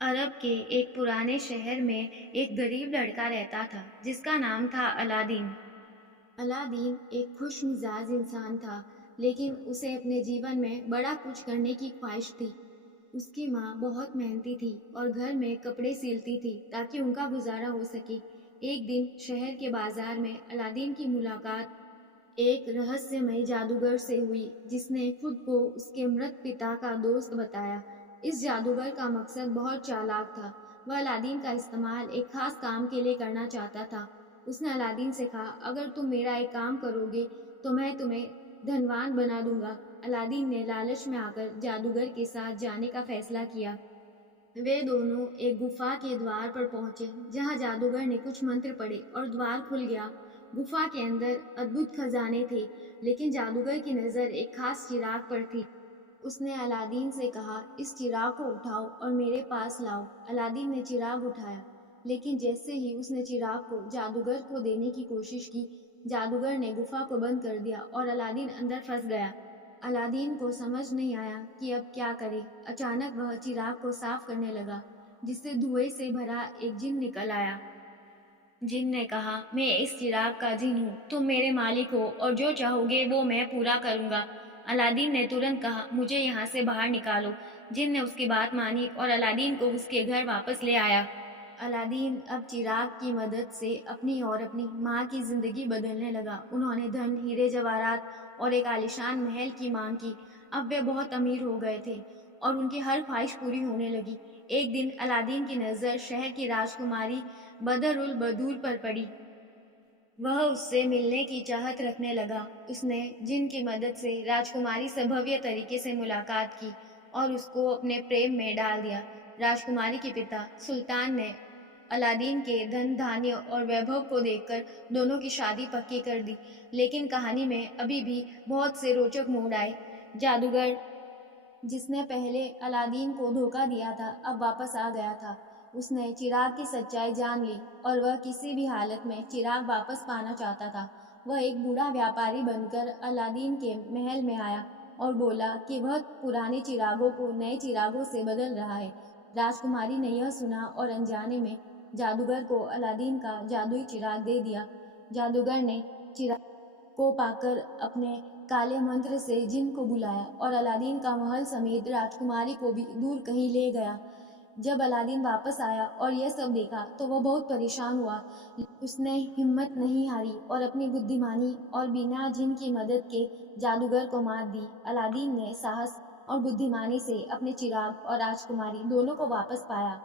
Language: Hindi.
अरब के एक पुराने शहर में एक गरीब लड़का रहता था जिसका नाम था अलादीन। अलादीन एक खुश मिजाज इंसान था, लेकिन उसे अपने जीवन में बड़ा कुछ करने की ख्वाहिश थी। उसकी माँ बहुत मेहनती थी और घर में कपड़े सिलती थी ताकि उनका गुजारा हो सके। एक दिन शहर के बाजार में अलादीन की मुलाकात एक रहस्यमय जादूगर से हुई जिसने खुद को उसके मृत पिता का दोस्त बताया। इस जादूगर का मकसद बहुत चालाक था। वह अलादीन का इस्तेमाल एक खास काम के लिए करना चाहता था। उसने अलादीन से कहा, अगर तुम मेरा एक काम करोगे तो मैं तुम्हें धनवान बना दूंगा। अलादीन ने लालच में आकर जादूगर के साथ जाने का फैसला किया। वे दोनों एक गुफा के द्वार पर पहुंचे, जहां जादूगर ने कुछ मंत्र पढ़े और द्वार खुल गया। गुफा के अंदर अद्भुत खजाने थे, लेकिन जादूगर की नजर एक खास चिराग पर थी। उसने अलादीन से कहा, इस चिराग को उठाओ और मेरे पास लाओ। अलादीन ने चिराग उठाया, लेकिन जैसे ही उसने चिराग को जादूगर को देने की कोशिश की, जादूगर ने गुफा को बंद कर दिया और अलादीन अंदर फंस गया। अलादीन को समझ नहीं आया कि अब क्या करे। अचानक वह चिराग को साफ करने लगा, जिससे धुएं से भरा एक जिन निकल आया। जिन ने कहा, मैं इस चिराग का जिन हूँ, तुम मेरे मालिक हो और जो चाहोगे वो मैं पूरा करूंगा। अलादीन ने तुरंत कहा, मुझे यहाँ से बाहर निकालो। जिन ने उसकी बात मानी और अलादीन को उसके घर वापस ले आया। अलादीन अब चिराग की मदद से अपनी और अपनी माँ की जिंदगी बदलने लगा। उन्होंने धन, हीरे जवाहरात और एक आलीशान महल की मांग की। अब वे बहुत अमीर हो गए थे और उनकी हर ख्वाहिश पूरी होने लगी। एक दिन अलादीन की नज़र शहर की राजकुमारी बदरुल बदूल पर पड़ी। वह उससे मिलने की चाहत रखने लगा। उसने जिन की मदद से राजकुमारी से भव्य तरीके से मुलाकात की और उसको अपने प्रेम में डाल दिया। राजकुमारी के पिता सुल्तान ने अलादीन के धन, धान्य और वैभव को देखकर दोनों की शादी पक्की कर दी। लेकिन कहानी में अभी भी बहुत से रोचक मोड़ आए। जादूगर जिसने पहले अलादीन को धोखा दिया था, अब वापस आ गया था। उसने चिराग की सच्चाई जान ली और वह किसी भी हालत में चिराग वापस पाना चाहता था। वह एक बूढ़ा व्यापारी बनकर अलादीन के महल में आया और बोला कि वह पुराने चिरागों को नए चिरागों से बदल रहा है। राजकुमारी ने यह सुना और अनजाने में जादूगर को अलादीन का जादुई चिराग दे दिया। जादूगर ने चिराग को पाकर अपने काले मंत्र से जिन को बुलाया और अलादीन का महल समेत राजकुमारी को भी दूर कहीं ले गया। जब अलादीन वापस आया और यह सब देखा तो वह बहुत परेशान हुआ। उसने हिम्मत नहीं हारी और अपनी बुद्धिमानी और बिना जिन की मदद के जादूगर को मात दी। अलादीन ने साहस और बुद्धिमानी से अपने चिराग और राजकुमारी दोनों को वापस पाया।